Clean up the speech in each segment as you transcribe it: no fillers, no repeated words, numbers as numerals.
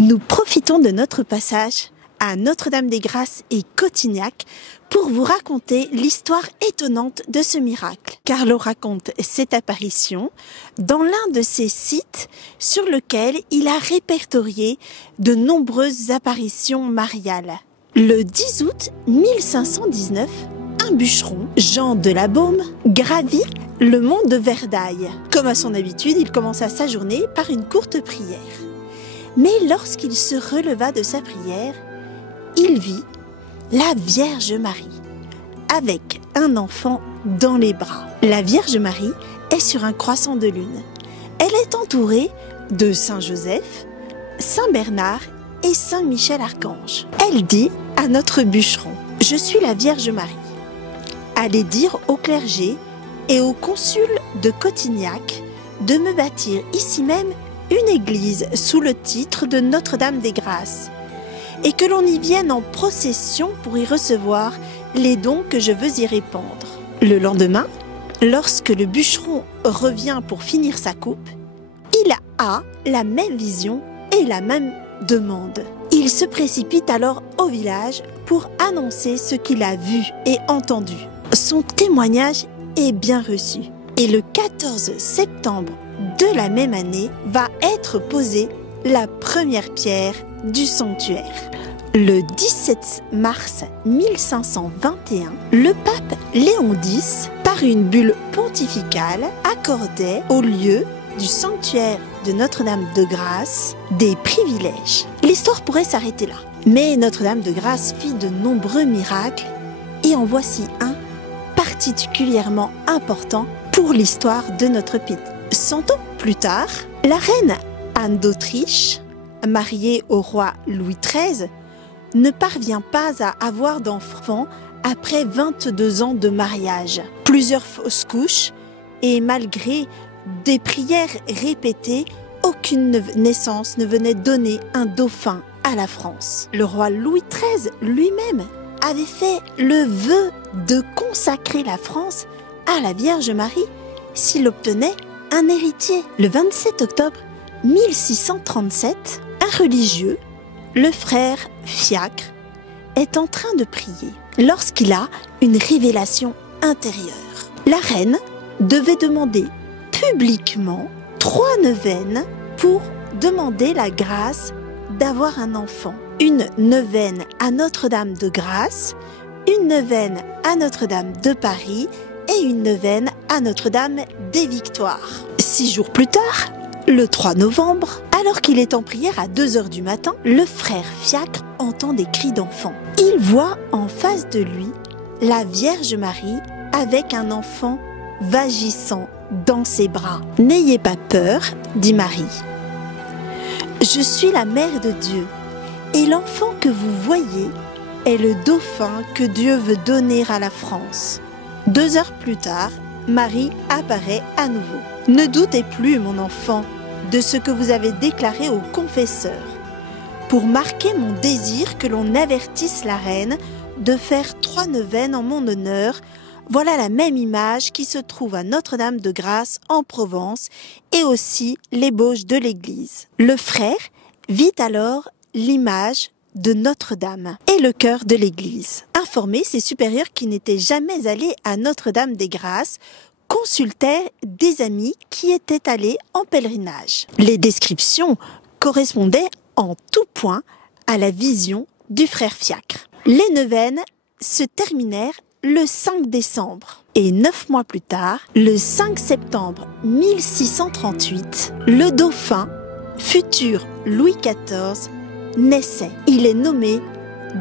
Nous profitons de notre passage à Notre-Dame-des-Grâces et Cotignac pour vous raconter l'histoire étonnante de ce miracle. Carlo raconte cette apparition dans l'un de ces sites sur lequel il a répertorié de nombreuses apparitions mariales. Le 10 août 1519, un bûcheron, Jean de la Baume, gravit le mont de Verdaille. Comme à son habitude, il commença sa journée par une courte prière. Mais lorsqu'il se releva de sa prière, il vit la Vierge Marie avec un enfant dans les bras. La Vierge Marie est sur un croissant de lune. Elle est entourée de Saint Joseph, Saint Bernard et Saint Michel Archange. Elle dit à notre bûcheron: « Je suis la Vierge Marie. Allez dire au clergé et au consul de Cotignac de me bâtir ici même une église sous le titre de Notre-Dame-des-Grâces, et que l'on y vienne en procession pour y recevoir les dons que je veux y répandre. » Le lendemain, lorsque le bûcheron revient pour finir sa coupe, il a la même vision et la même demande. Il se précipite alors au village pour annoncer ce qu'il a vu et entendu. Son témoignage est bien reçu. Et le 14 septembre de la même année va être posée la première pierre du sanctuaire. Le 17 mars 1521, le pape Léon X, par une bulle pontificale, accordait au lieu du sanctuaire de Notre-Dame-de-Grâce des privilèges. L'histoire pourrait s'arrêter là. Mais Notre-Dame-de-Grâce fit de nombreux miracles, et en voici un particulièrement important pour l'histoire de notre pays. 100 ans plus tard, la reine Anne d'Autriche, mariée au roi Louis XIII, ne parvient pas à avoir d'enfant après 22 ans de mariage. Plusieurs fausses couches, et malgré des prières répétées, aucune naissance ne venait donner un dauphin à la France. Le roi Louis XIII lui-même avait fait le vœu de consacrer la France à la Vierge Marie s'il obtenait un héritier. Le 27 octobre 1637, un religieux, le frère Fiacre, est en train de prier lorsqu'il a une révélation intérieure. La reine devait demander publiquement 3 neuvaines pour demander la grâce d'avoir un enfant. Une neuvaine à Notre-Dame-de-Grâce, une neuvaine à Notre-Dame de Paris et une neuvaine à Notre-Dame des Victoires. 6 jours plus tard, le 3 novembre, alors qu'il est en prière à 2 heures du matin, le frère Fiacre entend des cris d'enfant. Il voit en face de lui la Vierge Marie avec un enfant vagissant dans ses bras. « N'ayez pas peur, dit Marie. Je suis la mère de Dieu, et l'enfant que vous voyez est le dauphin que Dieu veut donner à la France. » 2 heures plus tard, Marie apparaît à nouveau. « Ne doutez plus, mon enfant, de ce que vous avez déclaré au confesseur, pour marquer mon désir que l'on avertisse la reine de faire 3 neuvaines en mon honneur. Voilà la même image qui se trouve à Notre-Dame-de-Grâce en Provence et aussi l'ébauche de l'église. » Le frère vit alors l'image de Notre-Dame et le chœur de l'église. Informés, ses supérieurs qui n'étaient jamais allés à Notre-Dame-des-Grâces consultèrent des amis qui étaient allés en pèlerinage. Les descriptions correspondaient en tout point à la vision du frère Fiacre. Les neuvaines se terminèrent le 5 décembre. Et 9 mois plus tard, le 5 septembre 1638, le dauphin, futur Louis XIV, naissait. Il est nommé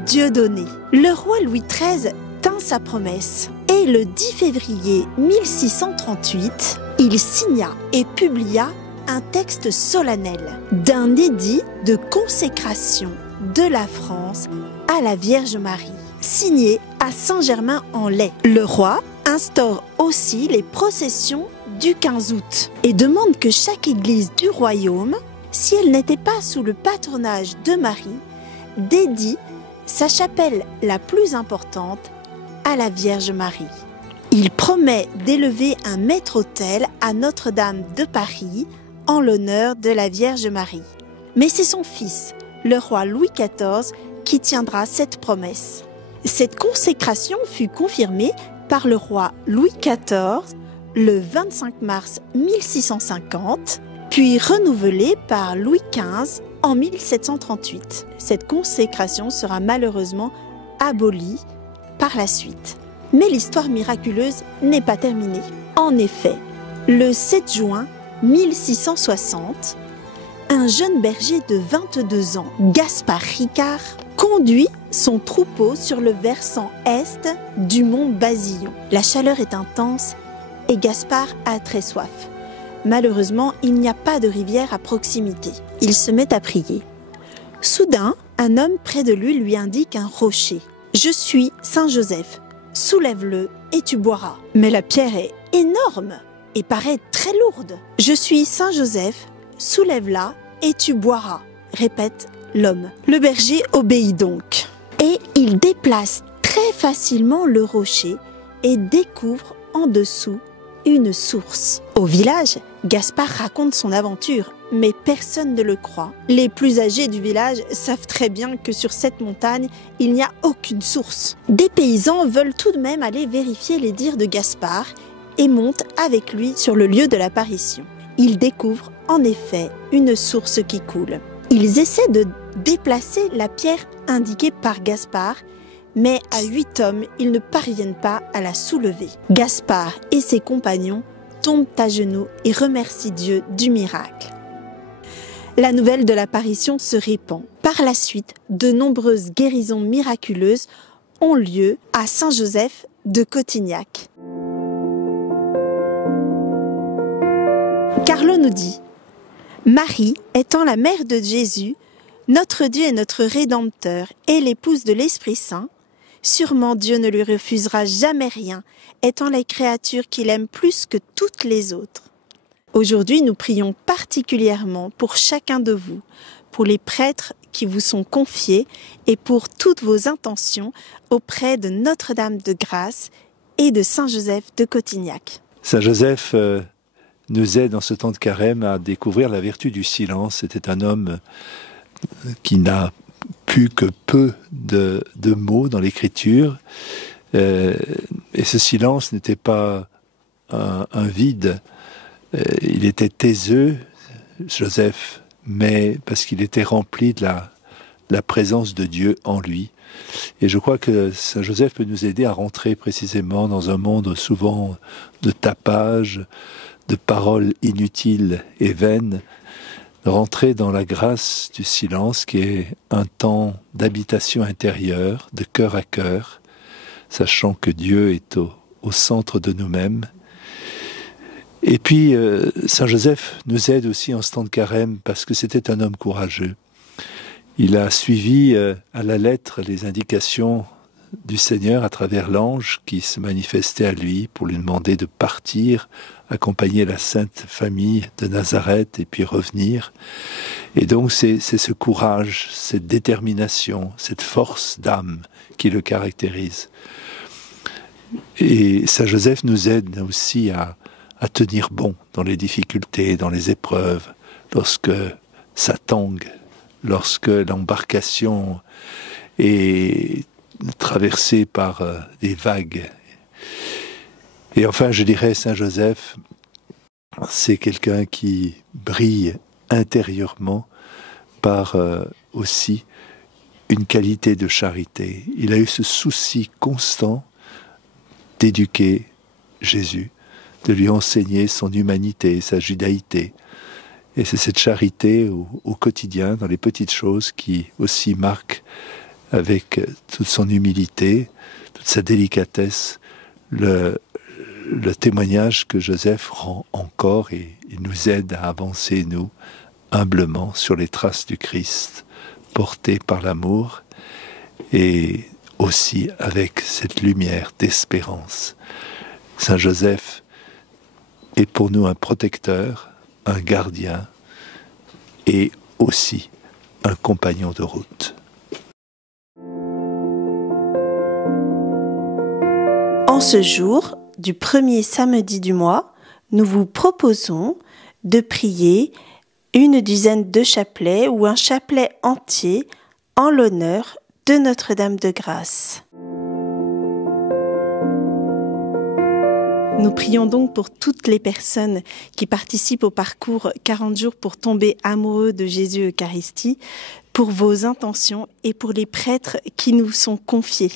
Dieudonné. Le roi Louis XIII tint sa promesse. Et le 10 février 1638, il signa et publia un texte solennel d'un édit de consécration de la France à la Vierge Marie, signé à Saint-Germain-en-Laye. Le roi instaure aussi les processions du 15 août et demande que chaque église du royaume, si elle n'était pas sous le patronage de Marie, dédie sa chapelle la plus importante à la Vierge Marie. Il promet d'élever un maître-autel à Notre-Dame de Paris en l'honneur de la Vierge Marie. Mais c'est son fils, le roi Louis XIV qui tiendra cette promesse. Cette consécration fut confirmée par le roi Louis XIV le 25 mars 1650, puis renouvelée par Louis XV en 1738. Cette consécration sera malheureusement abolie par la suite. Mais l'histoire miraculeuse n'est pas terminée. En effet, le 7 juin 1660, un jeune berger de 22 ans, Gaspard Ricard, conduit son troupeau sur le versant est du mont Basillon. La chaleur est intense et Gaspard a très soif. Malheureusement, il n'y a pas de rivière à proximité. Il se met à prier. Soudain, un homme près de lui indique un rocher. « Je suis Saint Joseph, soulève-le et tu boiras. » Mais la pierre est énorme et paraît très lourde. « Je suis Saint Joseph, soulève-la et tu boiras, » répète l'homme. Le berger obéit donc. Et il déplace très facilement le rocher et découvre en dessous une source. Au village, Gaspard raconte son aventure, mais personne ne le croit. Les plus âgés du village savent très bien que sur cette montagne, il n'y a aucune source. Des paysans veulent tout de même aller vérifier les dires de Gaspard et montent avec lui sur le lieu de l'apparition. Ils découvrent en effet une source qui coule. Ils essaient de déplacer la pierre indiquée par Gaspard, mais à 8 hommes, ils ne parviennent pas à la soulever. Gaspard et ses compagnons tombent à genoux et remercient Dieu du miracle. La nouvelle de l'apparition se répand. Par la suite, de nombreuses guérisons miraculeuses ont lieu à Saint-Joseph de Cotignac. Carlo nous dit « Marie, étant la mère de Jésus, notre Dieu est notre Rédempteur et l'épouse de l'Esprit Saint, sûrement Dieu ne lui refusera jamais rien, étant les créatures qu'il aime plus que toutes les autres. Aujourd'hui, nous prions particulièrement pour chacun de vous, pour les prêtres qui vous sont confiés et pour toutes vos intentions auprès de Notre-Dame de Grâce et de Saint-Joseph de Cotignac. » Saint Joseph nous aide dans ce temps de carême à découvrir la vertu du silence. C'était un homme qui n'a plus que peu de mots dans l'écriture. Et ce silence n'était pas un vide. Il était taiseux, Joseph, mais parce qu'il était rempli de la présence de Dieu en lui. Et je crois que Saint Joseph peut nous aider à rentrer précisément dans un monde souvent de tapage, de paroles inutiles et vaines, de rentrer dans la grâce du silence qui est un temps d'habitation intérieure, de cœur à cœur, sachant que Dieu est au centre de nous-mêmes. Et puis, Saint Joseph nous aide aussi en ce temps de carême parce que c'était un homme courageux. Il a suivi à la lettre les indications du Seigneur à travers l'ange qui se manifestait à lui pour lui demander de partir, accompagner la Sainte Famille de Nazareth et puis revenir. Et donc c'est ce courage, cette détermination, cette force d'âme qui le caractérise. Et Saint Joseph nous aide aussi à tenir bon dans les difficultés, dans les épreuves, lorsque ça tangue, lorsque l'embarcation est traversée par des vagues. Et enfin, je dirais, Saint Joseph, c'est quelqu'un qui brille intérieurement par aussi une qualité de charité. Il a eu ce souci constant d'éduquer Jésus, de lui enseigner son humanité, sa judaïté. Et c'est cette charité au quotidien, dans les petites choses, qui aussi marque avec toute son humilité, toute sa délicatesse, le témoignage que Joseph rend encore et il nous aide à avancer, nous, humblement, sur les traces du Christ, portés par l'amour et aussi avec cette lumière d'espérance. Saint Joseph est pour nous un protecteur, un gardien et aussi un compagnon de route. En ce jour du premier samedi du mois, nous vous proposons de prier une dizaine de chapelets ou un chapelet entier en l'honneur de Notre-Dame de Grâce. Nous prions donc pour toutes les personnes qui participent au parcours 40 jours pour tomber amoureux de Jésus Eucharistie, pour vos intentions et pour les prêtres qui nous sont confiés.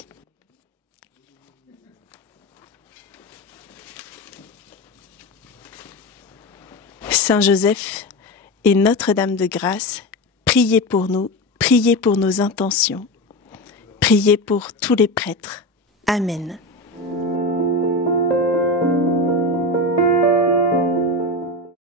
Saint Joseph et Notre-Dame de Grâce, priez pour nous, priez pour nos intentions, priez pour tous les prêtres. Amen.